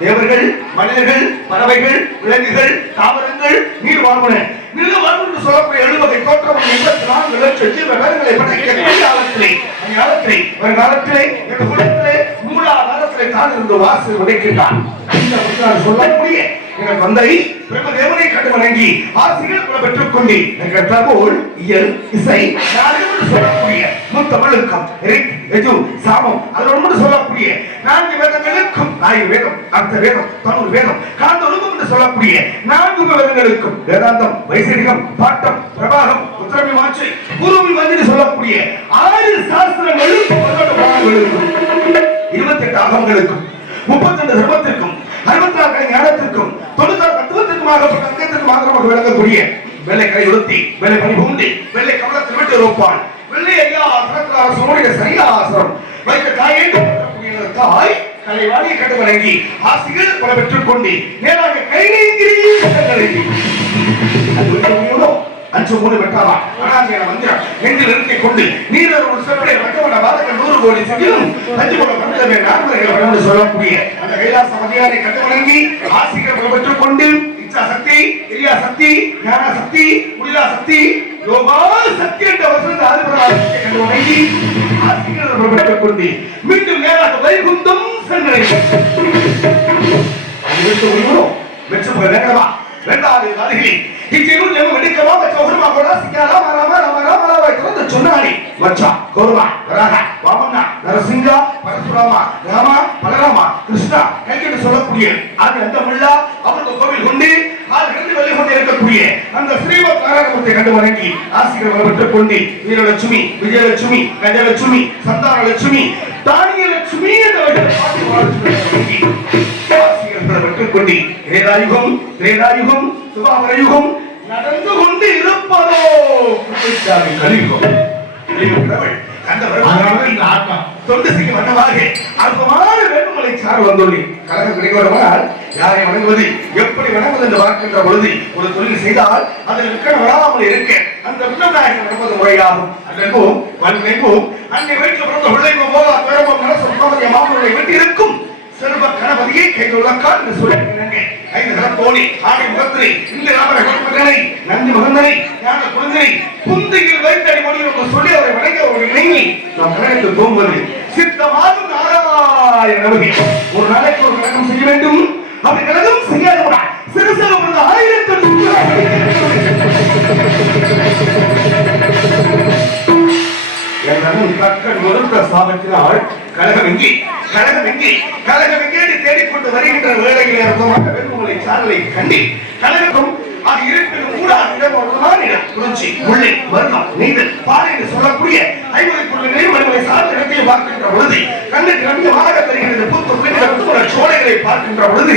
தேவர்கள், மனிதர்கள், பறவைகள், விலங்குகள், தாவரங்கள், நீர் வாழ்வன என்று சொல்லக்கூடிய 7 வகை தோற்றம் 84 லட்சம் ஜீவகங்களை படைக்க வருங்காலத்திலே மூலாதாரத்திலே தான் இருந்து வாசல் உடைக்கின்றான். சொல்லக்கூடிய எங்கள் தந்தை பிரம்மதேவனை கண்டு வணங்கி ஆசிரியர் பெற்றுக் கொண்டு எங்கள் தகவல் இயல் இசை சொல்லக்கூடிய முத்தமிழுக்கம் சாமம் அதோடு சொல்லக்கூடிய 4 வேதங்களுக்கும் வேதம், அர்த்த வேதம், தமிழ் வேதம், காந்தொழுக்கம் என்று சொல்லக்கூடிய 4 வேதங்களுக்கும் வேதாந்தம், வைசரிகம், பாட்டம், பிரபாகம், உத்தரமீமாம்சை, பூர்வமீமாம்சை சொல்லக்கூடிய 6 சாஸ்திரங்களுக்கும் 28 ஆகமங்களுக்கும் 32 தர்மத்திற்கும் 64 ஞானத்திற்கும் 96 தத்துவத்திற்கும் மாத்திரமாக விளங்கக்கூடிய வெள்ளை கரை உடுத்தி வெள்ளை பணி பூண்டு வெள்ளை கமலத்தில் விட்டு ரோப்பான் வெள்ளை ஐயா ஆசனத்தினுடைய சரியாசனம் வைத்த தாய் கலைவாணியை கண்டு வணங்கி ஆசிரியர் பல பெற்றுக் கொண்டு நேராக அஞ்சு 3 வெட்டாரா அனாதியான மந்திரம் நெஞ்சில் நிறுத்திக் கொண்டு நீரொரு செப்பலை வட்டவன பாதகன் 100 கோடி செவிலும் அஞ்சு போல மண்டலமே 4 சொல்லக்கூடிய அந்த கைலாச மதியாரை கண்டு வணங்கி ஆசிரியர் பெற்றுக் கொண்டு இச்சா சக்தி, கிரியா சக்தி, ஞான சக்தி, முடிலா சக்தி, யோகா சக்தி என்ற வசந்த ஆதிபராஜை கண்டு வணங்கி ஆசிரியர் பெற்றுக் கொண்டு மீண்டும் நேராக வைகுந்தம் சென்றடைந்தார். மெச்சமுக நேரமா 2வது காலையில் இச்சையும் ஜெயம் எடுக்கவா வச்ச ஒருமா கூட சிக்காரா மரமா வைக்கிறது சொன்னாடி வச்சா கோருமா வராக வாமன்னா நரசிங்கா பரசுராமா ராமா பலராமா கிருஷ்ணா கைக்கிட்டு சொல்லக்கூடிய அது அந்த முல்லா அவருக்கு கோவில் கொண்டு ஆள் 2 வெள்ளி கொண்டு இருக்கக்கூடிய அந்த ஸ்ரீமத் நாராயணமூர்த்தியை கண்டு வணங்கி ஆசிரியர் பெற்றுக் கொண்டு வீரலட்சுமி, விஜயலட்சுமி, கஜலட்சுமி, சந்தான லட்சுமி, தானிய லட்சுமி என்ற பெற்றுக் கொண்டு திரேதாயுகம் சுபாவரயுகம் நடந்து கொண்டு இருப்பதோ கலியுகம். தொண்டு செய்யும் மன்னவாக அற்பமான பெருமலை சார் வந்துள்ளி கழக கிடைக்கிறவனால் யாரை வணங்குவது எப்படி வணங்குவது என்று பார்க்கின்ற பொழுது ஒரு தொழில் செய்தால் அதில் விற்கணும் வராமல் இருக்க அந்த விண்ணநாயகம் நடப்பது முறையாகும் அன்போம் வன்மைப்போம் அன்னை வயிற்றில் பிறந்த பிள்ளைக்கும் போதா பேரமும் நரசம் கோமதிய மாமனுடைய வீட்டில் இருக்கும் செல்வ கணபதியை கைதுள்ளக்கால் என்று சொல்லியிருக்கிறாங்க. ஐந்து கலத்தோணி ஆணை முகத்திரை இந்த ராமர கல்பகனை நந்தி மகந்தனை ஞான குழந்தை புந்தியில் வைத்தடி மொழியில் சொல்லி அவரை வணங்கி அவரை இணங்கி நம் கழகத்தில் தோங்குவது சித்தமாகும் நாராயணனே. ஒரு நாளைக்கு ஒரு கழகம் செய்ய வேண்டும். அப்படி கழகம் செய்யாத சிறுசேலம் 1008 கற்கன் மறுத்த சாபத்தினால் கழகம் எங்கே தேடிக்கொண்டு வருகின்ற வேளையில் அற்புதமாக பெருமலை சாரலை கண்டி கழகம் அது இருப்பினும் கூட குறிச்சி முல்லை மருதம் நெய்தல் பாறை என்று சொல்லக்கூடிய 50 பொருள்களையும் மறுமலை சார்ந்த இடத்தையும் பார்க்கின்ற பொழுது கண்ணுக்கு ரம்யமாக தெரிகிறது. பூத்த சோலைகளை பார்க்கின்ற பொழுது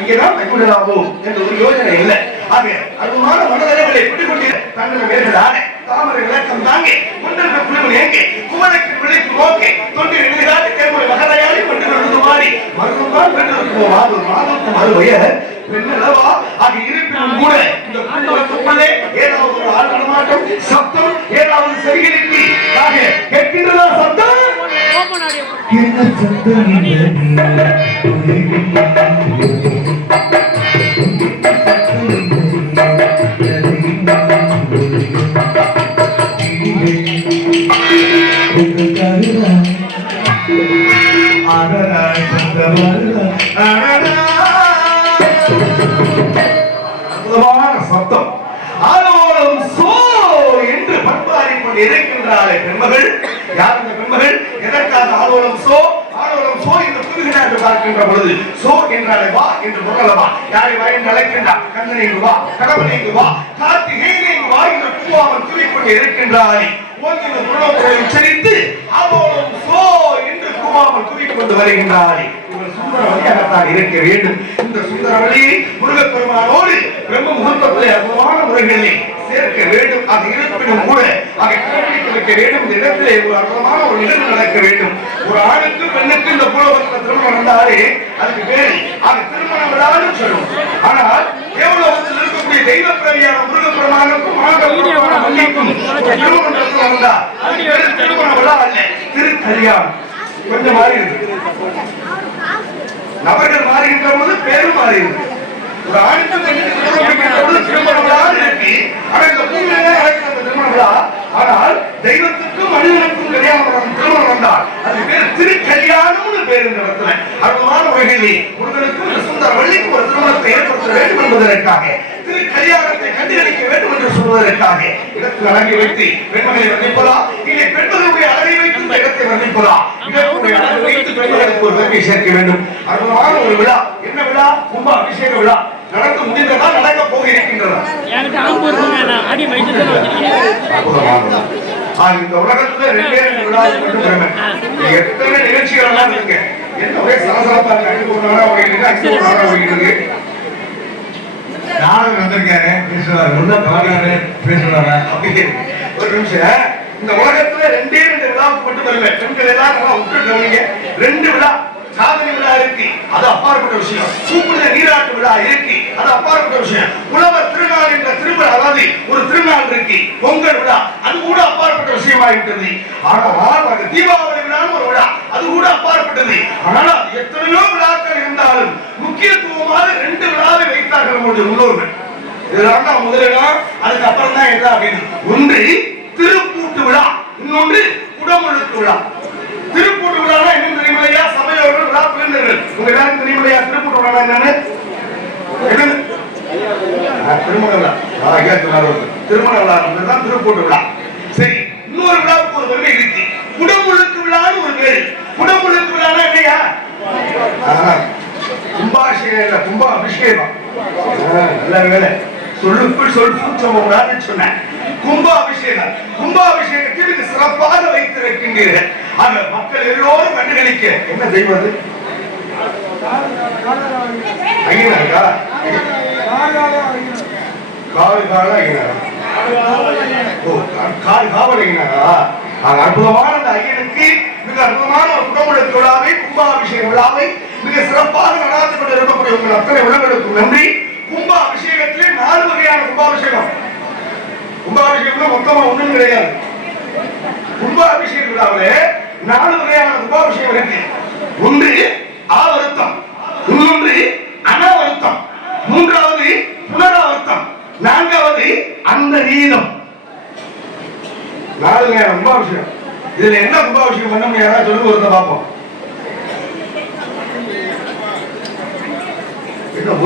இங்கேதான் கைவிடலாமோ என்ற ஒரு யோசனை இல்லை. ஆக அற்புதமான மனதளவுகளை பிடிக்கொண்டு தங்கள் மேல்களாக தாமரை விளக்கம் தாங்கே முன்னிருந்த குழுவில் ஏங்கே குமரக்கு விளைத்து நோக்கே தொண்டு எதிர்கால தேர்முறை மகரையாளி கொண்டு வருவது மாறி மருந்துதான் பெற்றிருக்கும் மாதம் மறுவைய பெண்ணளவா ஆக இருப்பினும் கூட இந்த குழுவுக்குள்ளே ஏதாவது ஒரு ஆள் நடமாட்டம் சப்தம் ஏதாவது சரிகளுக்கு கேட்கின்றதா சப்தம் என்ன சப்தம் சப்தம் ஆலோலம் சோ என்று பண்பாடிக் கொண்டு இருக்கின்றாளே பெண்மகள். யார் இந்த பெண்மகள்? எதற்காக ஆலோலம் சோ என்று புரிகிறார் என்று பார்க்கின்ற பொழுது சோ என்றாலே வா என்று பொருளவா. யாரை வா என்று அழைக்கின்றார்? கண்ணனை வா, கடவுளை வா, கார்த்திகேயனை வா என்று கூவாமல் துவிக்கொண்டு இருக்கின்றாளே. ஓங்கின புறத்தை உச்சரித்து ஆலோலம் சோ என்று கூவாமல் துவிக்கொண்டு வருகின்றாளே. சுந்தரவழியாகத்தான் இருக்க வேண்டும். இந்த சுந்தரவழியை முருகப்பெருமானோடு பிரம்ம முகூர்த்தத்திலே அற்புதமான முறைகளிலே சேர்க்க வேண்டும். அது இருப்பினும் கூட அதை கடைபிடிக்க வைக்க வேண்டும். இந்த இடத்திலே ஒரு அற்புதமான ஒரு நிகழ்வு நடக்க வேண்டும். ஒரு ஆணுக்கு பெண்ணுக்கு இந்த பூலோகத்தில் திருமணம் நடந்தாலே அதுக்கு பேரு அது திருமண விழான்னு சொல்லும். ஆனால் தேவலோகத்தில் இருக்கக்கூடிய தெய்வ பிறவியான முருகப்பெருமானுக்கும் திருமணம் நடந்தா அது பேரு திருமண விழா அல்ல, திருக்கல்யாணம். கொஞ்சம் மாறி இருக்கு, நபர்கள் மாறுகின்ற போது பேரும் மாறியிருக்கு. ஒரு ஆணுக்கு திருமண விழா இருக்கு. ஆனா இந்த பூமியிலே நடக்கிற திருமண விழா, ஆனால் தெய்வத்துக்கும் மனிதனுக்கும் கல்யாணம் திருமணம் வந்தால் அது பேர் திருக்கல்யாணம்னு பேரு. இந்த இடத்துல அற்புதமான வகையிலே முருகனுக்கும் சுந்தர வள்ளிக்கும் ஒரு திருமணத்தை ஏற்படுத்த வேண்டும் என்பதற்காக, திருக்கல்யாணத்தை கண்டுகளிக்க வேண்டும் என்று சொல்வதற்காக இடத்தில் அழகை வைத்து பெண்மகளை வர்ணிப்பதா, இல்லை பெண்களுடைய அழகை வைத்து இந்த இடத்தை வர்ணிப்பதா, இடத்துடைய அழகை வைத்து பெண்களுக்கு ஒரு பெருமை சேர்க்க வேண்டும். அற்புதமான ஒரு விழா. என்ன விழா? கும்ப அபிஷேக விழா. நடந்து முடிந்ததா, நடக்க போக இருக்கின்றதா? இந்த உலகத்துல 2 விழா மட்டும் எத்தனை நிகழ்ச்சிகள் எல்லாம் இருக்கு. என்ன ஒரே சலசலப்பா இருக்கு. 1 நாளா போயிருக்கு, 5 நாளா போயிருக்கு. நானும் வந்திருக்காரு பேசுவாரு, ஒன்னும் பாடுறாரு பேசுவாரா அப்படி. ஒரு நிமிஷம், இந்த உலகத்துல 2 விழாவுக்கு மட்டும் வருவேன். பெண்கள் எல்லாம் நல்லா விட்டு கவனிங்க. 2 விழா. சாதனை விழா இருக்கு, அது அப்பாற்பட்ட விஷயம். கூப்பிடுற நீராட்டு விழா இருக்கு, அது அப்பாற்பட்ட விஷயம். உழவர் திருநாள் என்ற திருவிழா, அதாவது ஒரு திருநாள் இருக்கு, பொங்கல் விழா, அது கூட அப்பாற்பட்ட விஷயமாகிவிட்டது. ஆனால் தீபாவளி விழான்னு ஒரு விழா, அது கூட அப்பாற்பட்டது. ஆனால் எத்தனையோ விழாக்கள் இருந்தாலும் முக்கியத்துவமாக 2 விழாவை வைத்தார்கள் நம்முடைய முன்னோர்கள். இதெல்லாம் தான் முதலிடம். அதுக்கு அப்புறம் தான் என்ன அப்படின்னு, ஒன்று திருப்பூட்டு விழா, இன்னொன்று குடமுழுக்கு விழா. திருப்பூட்டு விழா என்ன தெரியுமையா? சபையோர்கள் விழா பிரிந்தர்கள். உங்க எல்லாருக்கும் தெரியுமையா திருப்பூட்டு விழா என்னன்னு? திருமண விழா. திருமண விழா தான் திருப்பூட்டு விழா. சரி, இன்னொரு விழாவுக்கு ஒரு பெருமை இருக்கு, குடமுழுக்கு விழான்னு ஒரு பேரு. குடமுழுக்கு விழானா என்னையா? கும்பாபிஷேகம், கும்ப அபிஷேகம். நல்ல வேலை, சொல்லுக்குள் சொல் பூச்சம் சொன்னேன். கும்பாபிஷேகம், கும்பாபிஷேகத்தில் சிறப்பாக வைத்திருக்கின்றீர்கள். ஆக மக்கள் எல்லோரும் கண்டுகளிக்க என்ன செய்வது? ஐயனாரா? காவல் ஐயனாரா? அற்புதமான அந்த ஐயனுக்கு மிக அற்புதமான ஒரு குடமுழுக்கு விழாவை, கும்பாபிஷேக விழாவை மிக சிறப்பாக நடாத்தி கொண்டு இருக்கக்கூடிய உங்கள் அத்தனை உலகளுக்கு நன்றி. கும்பாபிஷேகத்திலே 4 வகையான கும்பாபிஷேகம். கும்பாபிஷேகம் மொத்தமா ஒண்ணும் கிடையாது. கும்பாபிஷேக விழாவிலே 4 வகையான கும்பாபிஷேகம் இருக்கு. ஒன்று ஆவருத்தம், இன்னொன்று அனாவருத்தம், மூன்றாவது புனராவர்த்தம், 4வது அந்த நீதம். 4 வகையான கும்பாபிஷேகம். இதுல என்ன கும்பாபிஷேகம் பண்ண முடியாதா சொல்லுங்க, ஒருத்த பார்ப்போம்.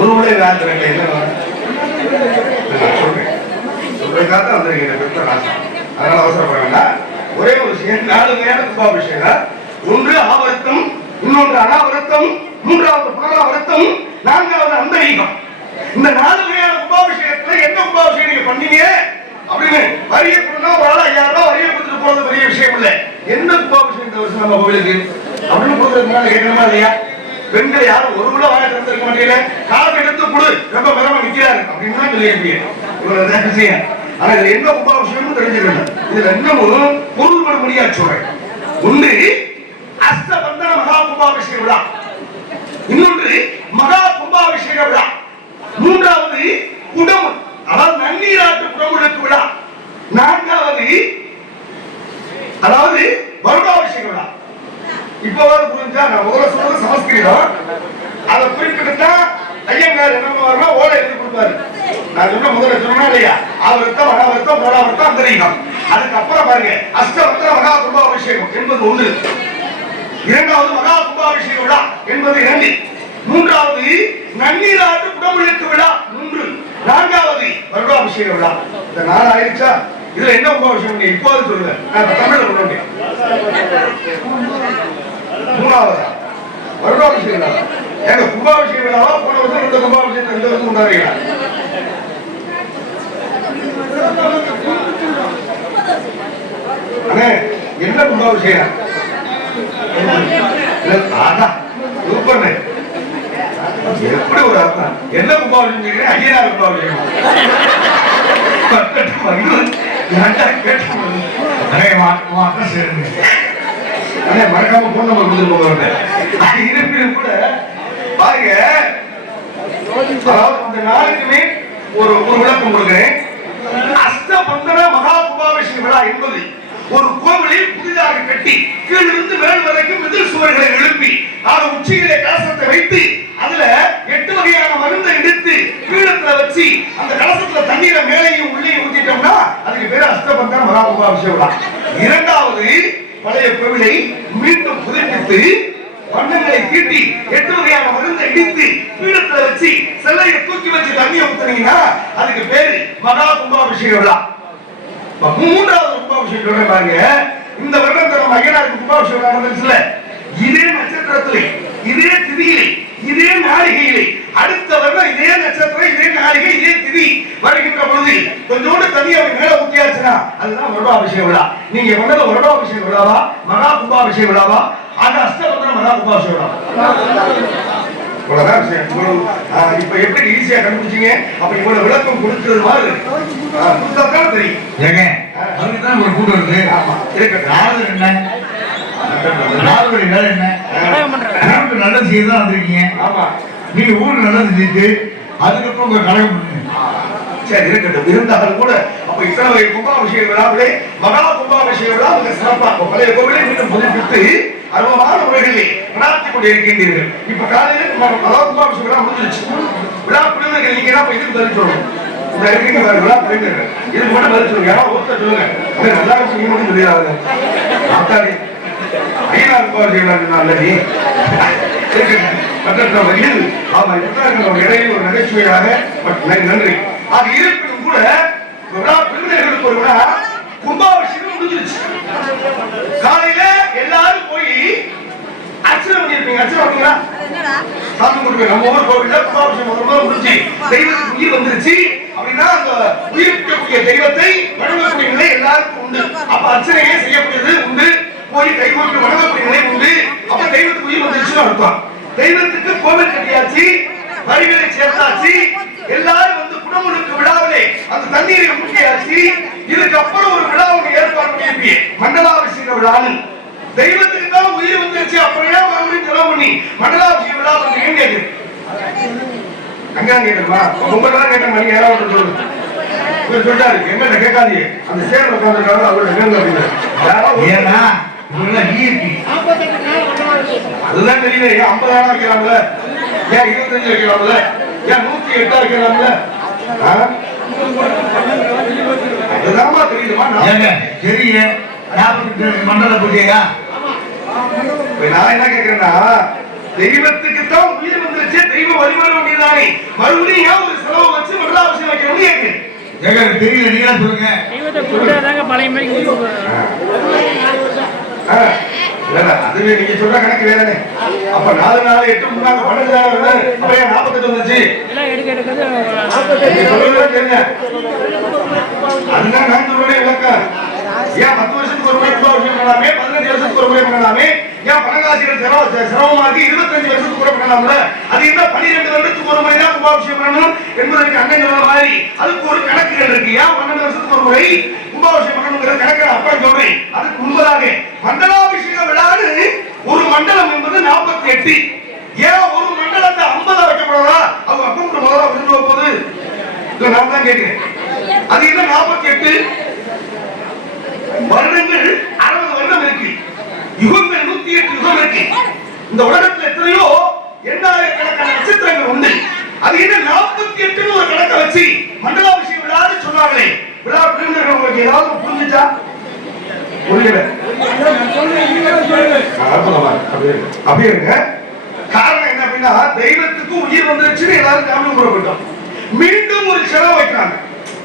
ஒரு முறை வேலை என்ன சொல்றேன் சொல்றதுக்காக வந்திருக்கீங்க பெற்ற ராசம். அதனால அவசரப்பட வேண்டாம். ஒரே ஒரு விஷயம், 4 வகையான கும்பாபிஷேகம். ஒன்று ஆவருத்தம், இன்னொன்று அனாவருத்தம், மூன்றாவது புனராவருத்தம், 4வது அந்தரீகம். இந்த 4 வகையான கும்பாபிஷேகத்துல என்ன கும்பாபிஷேகம் நீங்க பண்ணீங்க அப்படின்னு வரிய கொடுத்தா ஒரு ஆள் 5000 ரூபாய் வரிய கொடுத்துட்டு போறது பெரிய விஷயம் இல்ல. என்ன கும்பாபிஷேகம் இந்த வருஷம் நம்ம கோவிலுக்கு அப்படின்னு கொடுக்கறதுனால கேட்கணுமா இல்லையா? பெண்கள் யாரும் ஒரு கூட வாய திறந்திருக்க மாட்டீங்க. காசு எடுத்து கொடு, ரொம்ப பெருமை நிக்கிறாரு அப்படின்னு தான் சொல்லியிருப்பீங்க. இவ்வளவு விஷயம். ஆனா இதுல என்ன கும்பாபிஷேகம் தெரிஞ்சுக்கணும். இதுல இன்னமும் பொருள்பட முடியாது சொல்றேன். ஒன்று அஷ்டபந்தன மகா கும்பாபிஷேக விழா, இன்னொன்று மகா கும்பாபிஷேக விழா, மூன்றாவது குடம் அதாவது நன்னீராட்டு குடமுழுக்கு விழா, 4வது அதாவது வருடாபிஷேக விழா. இப்பவாது புரிஞ்சா, நான் முதல்ல சொல்றது சமஸ்கிருதம். அதை குறிப்பிட்டா ஐயங்கார் என்ன பண்ணுவாருன்னா ஓலை எழுதி கொடுப்பாரு. நான் சொன்ன முதல்ல சொன்னா இல்லையா, ஆவருத்தம், அனாவருத்தம், புனராவருத்தம், அந்தரீகம். அதுக்கப்புறம் பாருங்க அஷ்டபந்தன மகா கும்பாபிஷேகம் என்பது 1, 2வது மகா கும்பாபிஷேக விழா என்பது 2, 3வது நன்னீராட்டு குடமுழுக்கு விழா 3, 4வது வருடாபிஷேக விழா. இந்த 4 ஆயிடுச்சா? இதுல என்ன கும்பாபிஷேகம் இப்போது சொல்லுங்க, நான் தமிழ்ல சொல்லுங்க. 3வது வருடாபிஷேக விழா. ஏங்க கும்பாபிஷேக விழாவா போன வருஷம் இந்த கும்பாபிஷேகம் இந்த வருஷம் கொண்டாடுறீங்களா? என்ன கும்பாபிஷேகம்? எப்படி ஒரு அர்த்தம்? என்ன கும்பாபிஷேகம்? ஐயனார் கும்பாபிஷேகம். மறக்காம போன் நம்பர் கொடுத்து போக இருப்பினும் கூட பாருங்க, இந்த நாளுக்குமே ஒரு விளக்கம் கொடுக்கிறேன். அஷ்டபந்தன மகா கும்பாபிஷேக விழா என்பது ஒரு கோவிலில் புதிதாக கட்டி கீழிருந்து மேல் வரைக்கும் எதிர் சுவர்களை எழுப்பி அது உச்சியிலே கலசத்தை வைத்து அதுல 8 வகையான மருந்தை எடுத்து கீழத்துல வச்சு அந்த கலசத்துல தண்ணீரை மேலையும் உள்ளே ஊத்திட்டோம்னா அதுக்கு பேரு அஷ்டபந்தன மகா கும்பாபிஷேக விழா. 2வது பழைய கோவிலை மீண்டும் புதுப்பித்து வண்ணங்களை தீட்டி 8 வகையான மருந்தை இடித்து பீடத்துல வச்சு செல்லையை தூக்கி வச்சு தண்ணியை ஊத்துனீங்கன்னா அதுக்கு பேரு மகா கும்பாபிஷேக விழா. 3வது கும்பாபிஷேகம் பாருங்க, இந்த வருடம் நம்ம ஐயனாருக்கு கும்பாபிஷேகம் நடந்துச்சுல, இதே நட்சத்திரத்திலே, இதே திதியிலே, இதே நாளிகையிலே, அடுத்த வருடம் இதே நட்சத்திரம், இதே நாளிகை, இதே திதி வருகின்ற பொழுது கொஞ்சோண்டு தண்ணியை மேல ஊத்தியாச்சுன்னா அதுதான் வருடாபிஷேக விழா. நீங்க பண்ணது வருடாபிஷேக விழாவா மகா கும்பாபிஷேக விழாவா? அது அஷ்டபந்தன மகா கும்பாபிஷேக விழா. இப்ப எப்படி ஈஸியா கண்டுபிடிச்சீங்க? அப்ப இவ்வளவு விளக்கம் கொடுக்கிறது மாதிரி தெரியும். ஏங்க அதுக்குதான் ஒரு கூட்டம் இருக்கு. நல்லது செய்யதான் வந்திருக்கீங்க. ஆமா, நீங்க ஊருக்கு நல்லது செய்து அதுக்கப்புறம் உங்க கழகம் சரி இருக்கட்டும். இருந்தாலும் கூட அப்ப இத்தனை வகை கும்பாபிஷேக விழாவிலே மகா கும்பாபிஷேக விழா மிக சிறப்பாக பழைய கோவிலை மீண்டும் புதுப்பித்து அருவமான முறைகளிலே நடாத்தி கொண்டு இருக்கின்றீர்கள். இப்ப காலையில் மகா கும்பாபிஷேக விழா முடிஞ்சிருச்சு. விழா குழுவினர்கள் நீங்க தான் இதுக்கு பதில் சொல்லணும். விழா குழுவினர்கள் இதுக்கு மட்டும் பதில் சொல்லுங்க. யாராவது ஒருத்தர் சொல்லுங்க. நல்லா விஷயம் மட்டும் சொல்லிடாது. ஆத்தாடி ஐயனார் கும்பாபிஷேக அல்லது இடையில் ஒரு நகைச்சுவையாக நன்றி. அது இருப்பினும் கூட விழா குழுவினர்களுக்கு ஒரு விழா கும்பாபிஷேகம் முடிஞ்சிருச்சு. காலையில எல்லாரும் போய் அர்ச்சனை பண்ணிருப்பீங்க. அர்ச்சனை பண்ணீங்களா? சாமி கொடுப்பீங்க. நம்ம ஊர் கோவில்ல கும்பாபிஷேகம் முடிஞ்சு தெய்வத்துக்கு உயிர் வந்துருச்சு அப்படின்னா அந்த உயிர்க்கக்கூடிய தெய்வத்தை வணங்கக்கூடிய நிலை எல்லாருக்கும் உண்டு. அப்ப அர்ச்சனையே செய்யக்கூடியது உண்டு. போய் தெய்வத்தை வணங்கக்கூடிய நிலை உண்டு. அப்ப தெய்வத்துக்கு உயிர் வந்துருச்சுன்னு அர்த்தம். தெய்வத்துக்கு கோவில் கட்டியாச்சு, வரிகளை சேர்த்தாச்சு, எல்லாரும் வந்து குடமுழுக்கு விழாவிலே அந்த தண்ணீரை ஊற்றியாச்சு. இதுக்கப்புறம் ஒரு விழா ஒன்று ஏற்பாடு பண்ணியிருப்பீங்க, மண்டலாபிஷேக விழான்னு. தெய்வத்துக்கு தான் உயிர் வந்துருச்சு, அப்புறம் ஏன் மறுபடியும் செலவு பண்ணி மண்டலாபிஷேகம் விழா பண்றீங்கன்னு கேக்குது. அங்க கேட்கணுமா? உங்களதான் கேட்டேன். நீங்க யாராவது சொல்லுங்க. இவர் சொல்றாரு, எங்கிட்ட கேட்காதீங்க, அந்த சேர்ல உட்காந்துருக்காங்க அவரோட ஏன்னா அதுதான் தெரியல. ஏன் 50 ஆனா வைக்கிறாங்களே, ஏன் 25 வைக்கிறாங்களே, ஏன் 108 வைக்கிறாங்களே, அதுதான்மா தெரியுதுமா. தெரியல மண்டல பூஜையா? நான் என்ன கேட்கிறேன்னா, தெய்வத்துக்கு தான் உயிர் வந்துருச்சு, தெய்வம் வழிபட வேண்டியதானே, மறுபடியும் ஏன் ஒரு செலவு வச்சு மண்டலாபிஷேகம் வைக்கணும்னு கேட்கிறேன். தெரியல, நீங்களா சொல்லுங்க. பழைய மாதிரி அதுவே நீங்க சொல்ற கணக்கு வேறனே. அப்ப 4 4 8 3 12 அப்ப 48 வந்துச்சு. அதுதான் நான் சொல்றேன் இலக்கம். ஏன் 10 வருஷத்துக்கு ஒரு முறை கும்பாபிஷேகம் பண்ணலாமே, 15 வருஷத்துக்கு ஒரு முறை பண்ணலாமே, ஏன் பணங்காசிரியர் சிரமமாக்கி 25 வருஷத்துக்கு கூட பண்ணலாம்ல? அது என்ன 12 வருஷத்துக்கு ஒரு முறை தான் கும்பாபிஷேகம் பண்ணணும் என்பதற்கு அண்ணன் சொன்ன மாதிரி அதுக்கு ஒரு கணக்குகள் இருக்கு. ஏன் 12 வருஷத்துக்கு ஒரு முறை கும்பாபிஷேகம் பண்ணணுங்கிற கணக்கு அப்ப சொல்றேன். அதுக்கு முன்பதாக மண்டலாபிஷேக விழான்னு ஒரு மண்டலம் என்பது 48. ஏன் ஒரு மண்டலத்தை 50 வைக்கப்படாதா? அவங்க அப்ப முதல்ல விரும்ப போது நான் தான் கேட்கிறேன். அது என்ன 48 வருடங்கள்? 60 வருடம் இருக்கு. யுகங்கள் 108 யுகம் இருக்கு. இந்த உலகத்தில் எத்தனையோ 8000 கணக்கான நட்சத்திரங்கள் உண்டு. அது என்ன 48 ஒரு கணக்கை வச்சு மண்டலாபிஷேகம் விழான்னு சொன்னாங்களே, விழா உங்களுக்கு ஏதாவது புரிஞ்சுச்சா? புரியல. அப்படியே இருங்க. காரணம் என்ன அப்படின்னா, தெய்வத்துக்கு உயிர் வந்துருச்சுன்னு எல்லாரும் சாமி கும்பிட்டோம். மீண்டும் ஒரு செலவு வைக்கிறாங்க,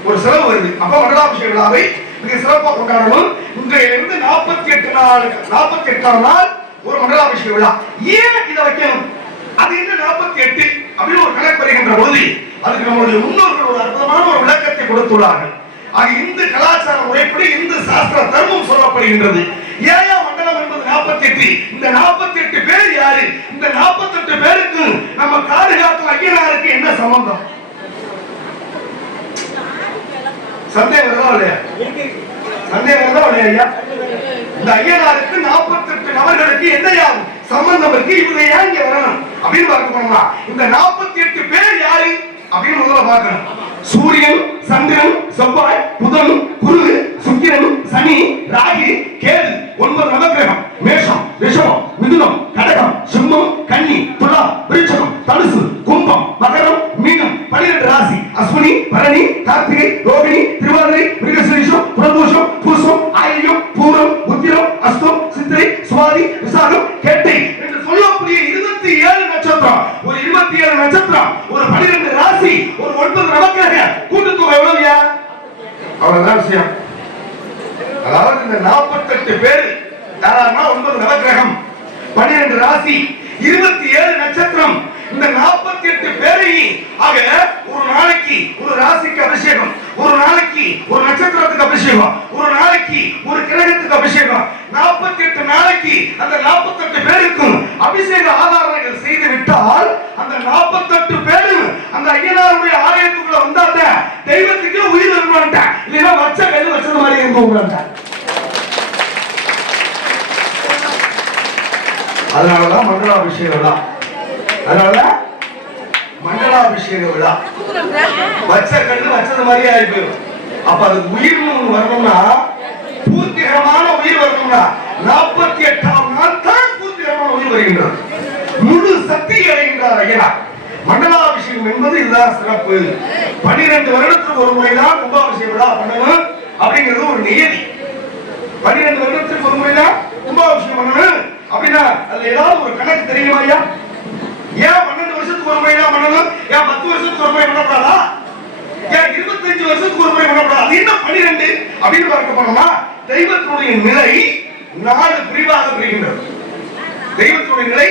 ஒரு செலவு வருது. அப்ப மண்டலாபிஷேக விழாவை மிக சிறப்பாக கொண்டாடணும். இன்றையிலிருந்து 48ஆம் நாள் ஒரு மண்டலாபிஷேக விழா. ஏன் இதை வைக்கணும்? அது என்ன 48 அப்படின்னு ஒரு கணக்கு வருகின்ற போது அதுக்கு நம்முடைய முன்னோர்கள் ஒரு அற்புதமான ஒரு விளக்கத்தை கொடுத்துள்ளார்கள். இந்து கலாச்சார முறைப்படி இந்து சாஸ்திர தர்மம் சொல்லப்படுகின்றது. ஏயா மண்டலம் என்பது 48? இந்த 48 பேர் யாரு? இந்த 48 பேருக்கு நம்ம காடு காக்கும் ஐயனாருக்கு என்ன சம்பந்தம்? சந்தேகம் வருதா இல்லையா? சந்தேகம் வருதா இல்லையா ஐயா? இந்த ஐயனாருக்கு 48 நபர்களுக்கு என்ன யாரும் சம்பந்தம் இருக்கு? இவங்க ஏன் இங்க வரணும் அப்படின்னு பார்க்க போனோம்னா, இந்த 48 பேர் யாரு அப்படின்னு முதல்ல பார்க்கணும். சூரியன், சந்திரன், செவ்வாய், புதன், குரு, சுக்கிரன், சனி, ராகி, கேது 9 நவக்கிரகம். மேஷம், ரிஷபம், மிதுனம், கடகம், சிம்மம், கன்னி, துலாம், விருச்சிகம், தனுசு, கும்பம், மகரம், மீனம் 12 ராசி. அஸ்வினி, பரணி, கார்த்திகை, ரோகிணி, திருவாதிரை, மிருகசீரிஷம், புனர்பூசம், பூசம், ஆயில்யம், பூரம், உத்திரம், அஸ்தம், சித்திரை, சுவாதி, விசாகம், கேட்டை என்று சொல்லக்கூடிய 27 நட்சத்திரம். ஒரு 27 நட்சத்திரம், ஒரு 12 ராசி, ஒரு 9 நவக்கிரக கூட்டுத்தொகை எவ்வளவுயா? அவ்வளவுதான் விஷயம். அதாவது இந்த 48 பேர் யாராருன்னா 9 நவக்கிரகம், 12 ராசி, 27 நட்சத்திரம். இந்த 48 பேரை ஆக ஒரு நாளைக்கு ஒரு ராசிக்கு அபிஷேகம், ஒரு நாளைக்கு ஒரு நட்சத்திரத்துக்கு அபிஷேகம், ஒரு நாளைக்கு ஒரு கிரகத்துக்கு அபிஷேகம், 48 நாளைக்கு அந்த 48 பேருக்கும் அபிஷேக ஆதாரங்கள் செய்து விட்டால் அந்த 48 பேரும் அந்த ஐயனாருடைய ஆலயத்துக்குள்ள வந்தாட்ட தெய்வத்துக்கு உயிர் வருமாட்ட, இல்லைன்னா வச்ச கைது வச்சது மாதிரி இருக்க. அதனாலதான் மண்டலாபிஷேக விழா. அதனால மண்டலாபிஷேக விழா வச்ச கண்ணு வச்சது மாதிரியே ஆகி போயிடும். அப்ப அதுக்கு உயிர் வரணும்னா, பூர்த்திகரமான உயிர் வரணும்னா 48ஆம் நாள் தான் பூர்த்திகரமான உயிர் வருகின்றது. முழு சக்தி அடைகின்றார் ஐயனார். மண்டலாபிஷேகம் என்பது இதுதான் சிறப்பு. 12 வருடத்துக்கு ஒரு முறைதான் கும்பாபிஷேக விழா பண்ணணும் அப்படிங்கிறது ஒரு நியதி. 12 வருடத்துக்கு ஒரு முறைதான் கும்பாபிஷேகம் பண்ணணும் அப்படின்னா அதுல ஏதாவது ஒரு கணக்கு தெரியுமா ஐயா? ஏன் 12 வருஷத்துக்கு ஒரு முறை தான் பண்ணணும்? ஏன் 10 வருஷத்துக்கு ஒரு முறை பண்ணக்கூடாதா? ஏன் 25 வருஷத்துக்கு ஒரு முறை பண்ணக்கூடாது? அது என்ன 12 அப்படின்னு பார்க்க போனோம்னா, தெய்வத்தினுடைய நிலை 4 பிரிவாக பிரிகின்றது. தெய்வத்தினுடைய நிலை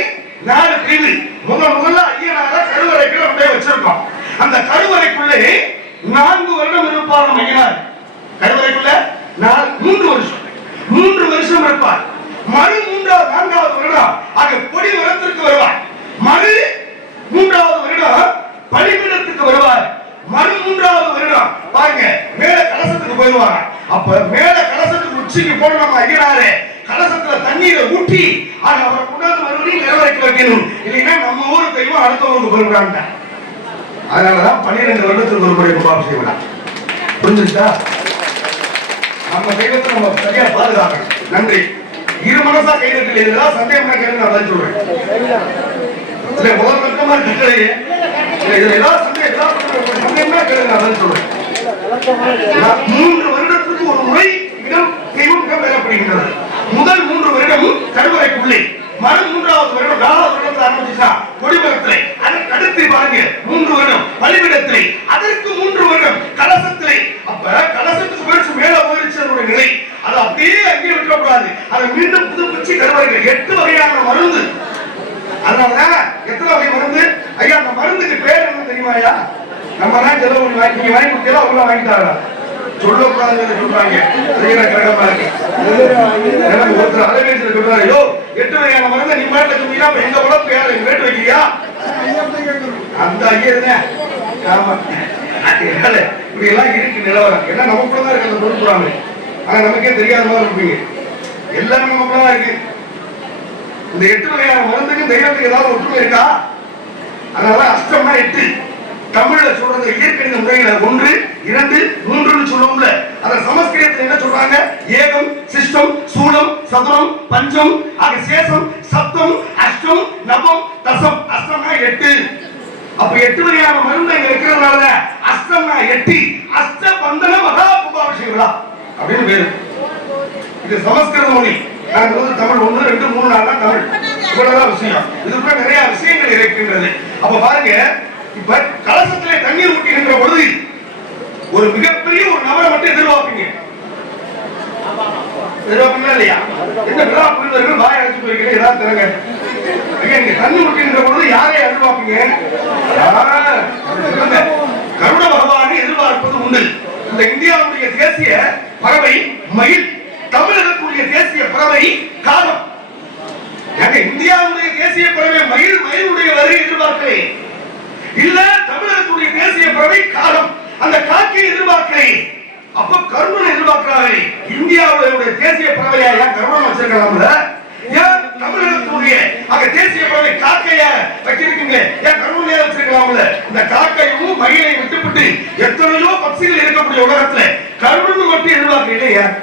4 பிரிவு. முதல்ல ஐயனார கருவறைக்குள்ள அப்படியே வச்சிருக்கோம். அந்த கருவறைக்குள்ளே 4 வருடம் இருப்பார் நம்ம ஐயனார். கருவறைக்குள்ள 3 வருஷம் 3 வருஷம் இருப்பார். மறு 4வது வருடம் ஆக கொடி வரத்திற்கு வருவார். மறு 3வது வருடம் பலிபீடத்துக்கு வருவார். மறு 3வது வருடம் பாருங்க மேல கலசத்துக்கு போயிடுவாங்க. அப்ப மேல கலசத்துக்கு உச்சிக்கு போன நம்ம ஐயனாரே கலசத்துல தண்ணீரை ஊற்றி அவரை கொண்டாந்து மறுபடியும் நிலவரைக்க வைக்கணும். இல்லைன்னா நம்ம ஊர் தெய்வம் அடுத்த ஊருக்கு போயிருக்காங்க. அதனாலதான் 12 வருடத்துக்கு ஒரு முறை கும்பாபிஷேகம் விழா. புரிஞ்சுச்சா? நம்ம தெய்வத்தை நம்ம சரியா பாதுகாக்கணும். நன்றி. இரு மனசா கைதட்டல் எதுதான் சந்தேகம் கேள்வி நான் தான் சொல்றேன். முதல் பக்கமா கட்டளையே இதுல ஏதாவது சந்தேகம்னா கேள்வி நான் தான் சொல்றேன். 3 வருடத்துக்கு ஒரு முறை தெய்வம் பெறப்படுகின்றது. முதல் 3 வருடம் கருவறைக்குள்ளே, மறு 3வது வருடம் 4வது வருடத்தில் ஆரம்பிச்சுட்டா கொடிமரத்திலே, அதற்கு அடுத்து பாருங்க 3 வருடம் பலிபீடத்திலே, அதற்கு 3 வருடம் கலசத்திலே. அப்ப கலசத்துக்கு போயிடுச்சு, மேல போயிடுச்சு அதனுடைய நிலை. அதை அப்படியே அங்கே விட்டுறக்கூடாது. அதை மீண்டும் புதுப்பிச்சு கருவறைகள் 8 வகையான மருந்து. அதனாலதான் எத்தனை வகை மருந்து ஐயா? அந்த மருந்துக்கு பேர் என்ன தெரியுமாயா? நம்ம தான் செலவு வாங்கி வாங்கி கொடுத்தா அவங்க வாங்கிட்டாங்க சொல்லக்கூடாதுன்னு சொல்றாங்க. கிரகமா இருக்கு. ஒருத்தர் அலைபேசியில் சொல்றாரு, யோ 8 வகையான மருந்து நீ மாட்டில் சொன்னீங்கன்னா எங்க உடம்பு யாரு ரேட் வைக்கிறியா? அந்த ஐயர் ஆமா இப்படி எல்லாம் இருக்கு நிலவரம். எல்லாம் நமக்குள்ளதான் இருக்கு அந்த பொறுப்புறாங்க. ஆனா நமக்கே தெரியாத மாதிரி இருப்பீங்க. எல்லாமே நமக்குள்ளதான் இருக்கு. இந்த 8 வகையான மருந்துக்கு தெய்வத்துக்கு ஏதாவது ஒற்றுமை இருக்கா? அதனால அஷ்டம்னா 8. தமிழ்ல சொல்றது இயற்கணித முறையில 1, 2, 3ன்னு சொல்லுவோம்ல. அத சமஸ்கிருதத்துல என்ன சொல்றாங்க? ஏகம், சிஷ்டம், சூலம், சதுரம், பஞ்சம், ஆக சேஷம், சப்தம், அஷ்டம், நவம், தசம். அஷ்டம்னா 8. அப்ப 8 வகையான மருந்து இங்க இருக்கிறதுனால அஷ்டம்னா 8. அஷ்ட பந்தன மகா கும்பாபிஷேக விழா அப்படின்னு பேரு. இது சமஸ்கிருத மொழி. நான் தமிழ் 1, 2, 3, 4 தமிழ். இவ்வளவுதான் விஷயம். இதுக்குள்ள நிறைய விஷயங்கள் இருக்கின்றது. அப்ப பாருங்க, இப்ப கலசத்திலே தண்ணீர் ஊற்றுகின்ற பொழுது ஒரு மிகப்பெரிய ஒரு நபரை மட்டும் எதிர்பார்ப்பீங்க. எதிர்பார்ப்பீங்களா இல்லையா? என்ன விழா புரிந்தவர்கள் வாய் அழைச்சு போயிருக்கீங்க, ஏதாவது தரங்க. நீங்க தண்ணி ஊற்றுகின்ற பொழுது யாரை எதிர்பார்ப்பீங்க? கருட பகவானை எதிர்பார்ப்பது உண்டு. இந்த இந்தியாவுடைய தேசிய பறவை மயில், தமிழகத்துடைய தேசிய பறவை காகம். இந்தியாவுடைய தேசிய பறவை மயில், மயிலுடைய வருகை எதிர்பார்க்கிறேன். இல்ல தமிழகத்துடைய தேசிய பறவை காகம், அந்த காக்கையை எதிர்பார்க்கிறேன். அப்ப கருணனை எதிர்பார்க்கிறார்கள். இந்தியாவுடைய தேசிய பறவையா ஏன் கருணன் வச்சிருக்கலாம்ல? ஏன் தமிழகத்துடைய தேசிய பறவை காக்கையா வச்சிருக்கீங்களே, ஏன் கருணையா வச்சிருக்கலாம்ல? இந்த காக்கையும் மயிலை விட்டுவிட்டு எத்தனையோ பட்சிகள் இருக்கக்கூடிய உலகத்துல கருணன் மட்டும் எதிர்பார்க்கிறீங்களே ஏன்?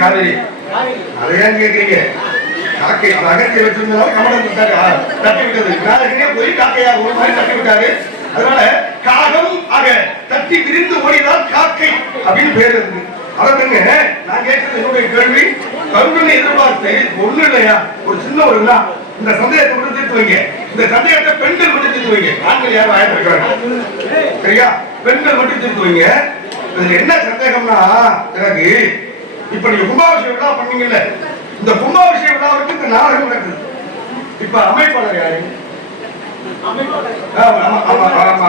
காவேரி அதையான் கேக்குறீங்க? காக்கை அகத்திய வச்சிருந்தாலும் கமலம் தட்டி விட்டது. போய் காக்கையாக ஒரு மாதிரி தட்டி விட்டாரு. அதனால காகம் ஆக தட்டி விரிந்து ஓடிதான் காக்கை அப்படின்னு பேர் இருக்கு. அதற்கு நான் கேட்கிறது என்னுடைய கேள்வி, கருணனை எதிர்பார்த்து ஒண்ணு இல்லையா? ஒரு சின்ன ஒரு இந்த சந்தேகத்தை மட்டும் தீர்த்து வைங்க. இந்த சந்தேகத்தை பெண்கள் மட்டும் தீர்த்து வைங்க. ஆண்கள் யாரும் ஆயிரம் இருக்கிறாங்க சரியா? பெண்கள் மட்டும் தீர்த்து வைங்க. இதுல என்ன சந்தேகம்னா, எனக்கு இப்ப நீங்க கும்பாபிஷேக விழா பண்ணீங்கல்ல, இந்த கும்பாபிஷேக விழாவுக்கு இந்த நாடகம் நடக்குது. இப்ப அமைப்பாளர் யாரு?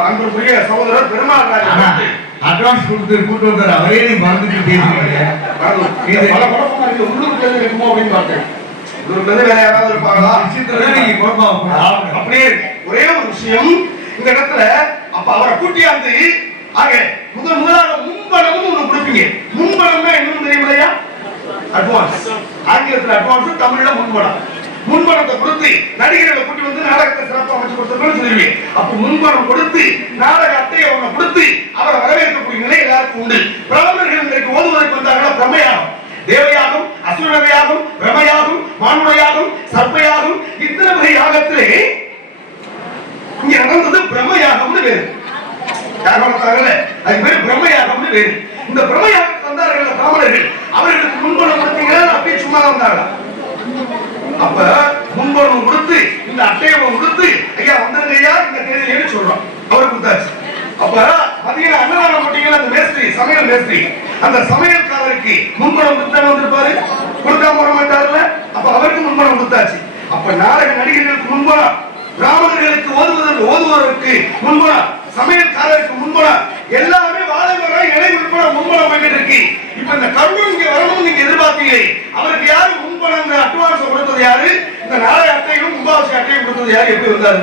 அன்புக்குரிய சகோதரர் பெருமாள் அட்வான்ஸ் கொடுத்து கூட்டு வந்தார். அவரே மறந்துட்டு பேசுறீங்க. உள்ளூர்ல இருந்து இருக்குமோ அப்படின்னு பார்த்தேன். வேற யாராவது இருப்பாங்களா? அப்படியே இருக்கு. ஒரே ஒரு விஷயம் இந்த இடத்துல, அப்ப அவரை கூட்டியாந்து ஆக முதலாக முன்பணமும் ஒண்ணு கொடுப்பீங்க. முன்பணம்னா என்னன்னு தெரியுமில்லையா? அட்வான்ஸ். ஆங்கிலத்தில் அட்வான்ஸ், தமிழ்ல முன்பணம். முன்பணத்தை கொடுத்து நடிகர்களை கூட்டி வந்து நாடகத்தை சிறப்பாக அமைச்சு கொடுத்தோம்னு சொல்லுவீங்க. அப்ப முன்பணம் கொடுத்து நாடக அட்டையை ஒண்ணு கொடுத்து அவரை வரவேற்கக்கூடிய நிலை எல்லாருக்கும் உண்டு. பிராமணர்கள் இன்றைக்கு ஓதுவதற்கு வந்தார்களா? பிரம்மையாகும், தேவயாகும், அசுரயாகும், பிரமையாகும், மானுடையாகும், சர்ப்பயாகும், இத்தனை வகை யாகத்திலே இங்க நடந்தது பிரம்மயாகம்னு பேரு. அது பேரு பிரம்மயாகம்னு பேரு. இந்த பிரம்மயாகத்துக்கு வந்தார்கள் பிராமணர்கள். அவர்களுக்கு முன்பணம் கொடுத்தீங்கன்னா அப்படியே சும்மா வந்தாங்க. அப்ப முன்பணம் கொடுத்து இந்த அட்டையை கொடுத்து ஐயா வந்துருங்க ஐயா இந்த தேதியிலேன்னு சொல்றோம். அவருக்கு கொடுத்தாச்சு. அப்ப பாத்தீங்கன்னா அன்னதானம் போட்டீங்கன்னா அந்த மேஸ்திரி, சமையல் மேஸ்திரி, அந்த சமையல்காரருக்கு முன்பணம் கொடுத்தானே வந்திருப்பாரு, கொடுக்காம வர மாட்டாருல்ல? அப்ப அவருக்கு முன்பணம் கொடுத்தாச்சு. அப்ப நாடக நடிகர்களுக்கு முன்பணம், பிராமணர்களுக்கு ஓதுவதற்கு முன்பணம், சமையல்காரருக்கு முன்பணம், எல்லாமே வாழை மரம் இலை உட்பட முன்பணம் போயிட்டு இருக்கு. இப்ப இந்த கருணன் இங்க வரணும்னு நீங்க எதிர்பார்த்தீங்களே, அவருக்கு யாரு முன்பணம் இந்த அட்வான்ஸ் கொடுத்தது யாரு? இந்த நாடக அட்டையும் கும்பாபிஷேக அட்டையும் கொடுத்தது யாரு? எப்படி வந்தாரு?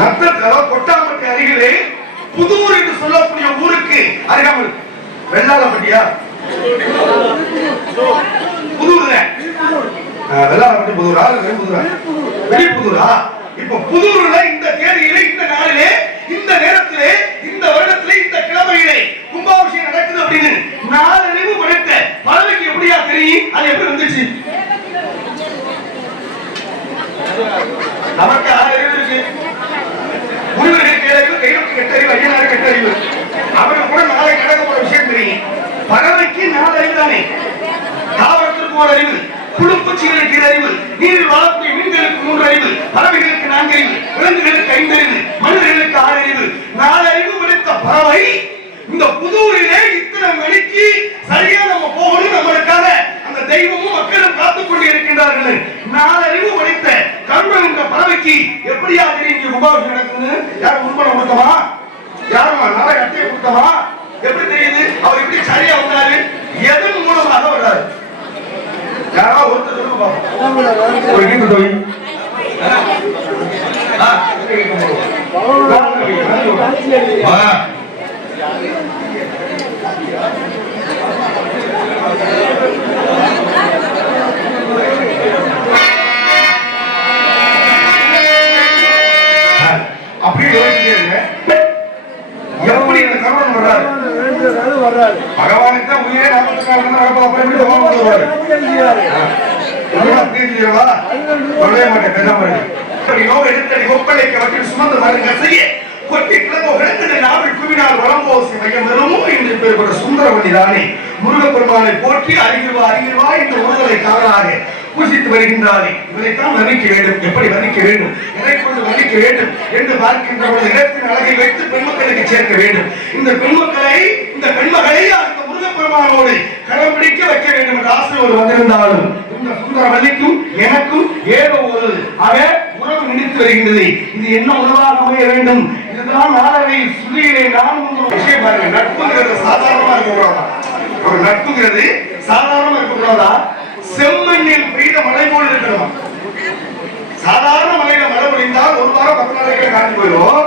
நத்தத்தில் கொட்டாம்பட்டி அருகிலே புதூர் என்று சொல்லக்கூடிய ஊருக்கு அருகாமல் வெள்ளாளப்பட்டியா புதூர் வெள்ளாளப்பட்டி புதூரா புதூரா வெளிப்புதூரா இப்ப புதூர்ல இந்த தேதியிலே இந்த நாளிலே இந்த நேரத்திலே இந்த வருடத்திலே இந்த கிழமையிலே கும்பாபிஷேகம் நடக்குது அப்படின்னு நாலறிவு படைத்த பறவைக்கு எப்படியா தெரியும்? அது எப்படி வந்துச்சு? நமக்கு 6 அறிவு இருக்கு. முனிவர்கள் கேளறிவு, கைவருக்கு கெட்டறிவு, ஐயனாரு கெட்டறிவு. அவருக்கு கூட நாளை நடக்க போற விஷயம் தெரியும். பறவைக்கு 4 அறிவு தானே. தாவரத்திற்கு 1 அறிவு, புழுப்பூச்சிகளுக்கு 2 அறிவு, நீரில் வாழக்கூடிய மீன்களுக்கு 3 அறிவு, பறவைகளுக்கு 4 அறிவு, விலங்குகளுக்கு 5 அறிவு, மனிதர்களுக்கு 6 அறிவு. 4 அறிவு படைத்த பறவை இந்த புதூரிலே இத்தனை மணிக்கு சரியா நம்ம போகணும், நம்மளுக்காக அந்த தெய்வமும் மக்களும் காத்துக் கொண்டு இருக்கின்றார்கள். 4 அறிவு படைத்த கருணன் என்ற பறவைக்கு எப்படியா தெரியும் கும்பாபிஷேகம் நடக்குதுன்னு? யாரும் முன்பணம் கொடுத்தமா? யாரும் நாளை அட்டையை கொடுத்தமா? எப்படி தெரியுது? அவர் எப்படி சரியா வந்தாரு? எதன் மூலமாக வர்றாரு? யாராவது ஒருத்தர் சொல்லுங்க பாப்போம். ஒரு கீட்டு தொகை அப்படி யோசிக்கிறீங்க. எப்படி இந்த கருணன் வர்றாரு? பகவானுக்கு தான் உயிரே 44 நடப்பது. அப்புறம் எப்படி பகவான் வருவாரு? சுமந்து வருங்க செய்ய கொட்டி கிழங்கு நாவல் குவினால் வளம்போசி மையம் வருமோ என்று பெயர்பட்ட சுந்தரவதிதானே முருகப்பெருமானை போற்றி அறிவிவா அறிவிவா என்று உறுதலை காவலாக பூசித்து வருகின்றாரே. இவரைத்தான் வர்ணிக்க வேண்டும். எப்படி வர்ணிக்க வேண்டும்? எதை கொண்டு வர்ணிக்க வேண்டும் என்று பார்க்கின்ற பொழுது இடத்தின் அழகை வைத்து பெண்மக்களுக்கு சேர்க்க வேண்டும். இந்த பெண்மக்களை இந்த பெண்மகளை அந்த முருகப்பெருமானோடு கரம் பிடிக்க வைக்க வேண்டும் என்ற ஆசை ஒரு வந்திருந்தாலும் இந்த சுந்தரவல்லிக்கும் எனக்கும் ஏதோ ஒரு உறவு நினைத்து வருகின்றது. இது என்ன உணவாக அமைய வேண்டும்? இதுதான் நாளை சுதியிலே நானும் விஷயம் பாருங்க. நட்புங்கிறது சாதாரணமா இருக்கக்கூடாதா? ஒரு நட்புங்கிறது சாதாரணமா இருக்கக்கூடாதா? செம்மண்ணில் பெய்த மழை போல் இருக்கணுமா? சாதாரண மழையில மழை பொழிந்தால் 1 வாரம் 10 நாளைக்கு காஞ்சி போயிடும்.